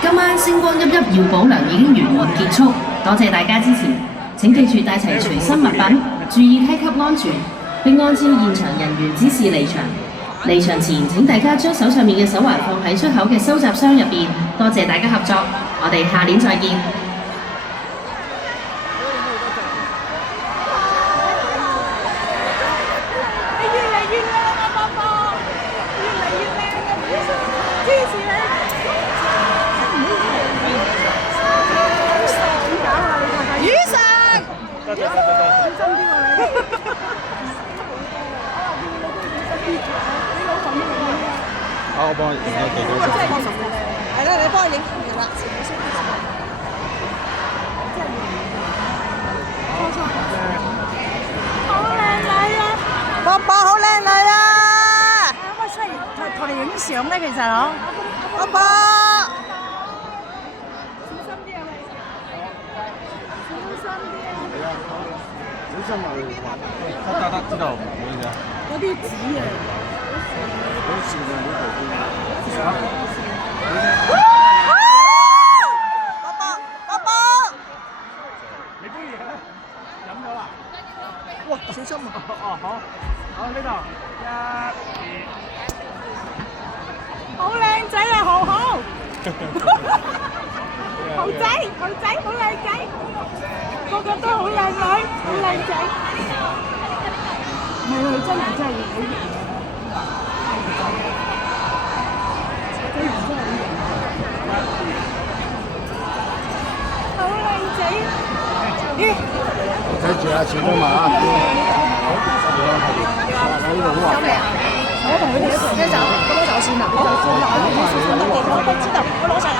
今晚星光熠熠耀保良已經圓滿結束，多謝大家支持。請記住帶齊隨身物品，注意梯級安全，並按照現場人員指示離場。離場前請大家將手上面嘅手環放喺出口嘅收集箱入邊。多謝大家合作，我哋下年再見。我幫你影咗幾多張？係啦，你幫我影係啦。好靚女啊！寶寶好靚女啊！可唔可以出嚟同你影相咧？其實嗬，寶寶。小心啲啊！小心啲啊！係啊，小心啊！得，知道，冇嘢。嗰啲紙啊！寶寶，你杯嘢咧？飲咗啦？哇，小心啊！哦，好，呢度好靚仔啊，豪豪，豪仔，好靚仔，個個都好靚女，好靚仔，係啊，真係好型。好靚仔！咦？睇住啊，小心啊！呢度好滑。我同佢哋一齊走，咁我就算啦，我就算啦，我知道，我攞晒啦，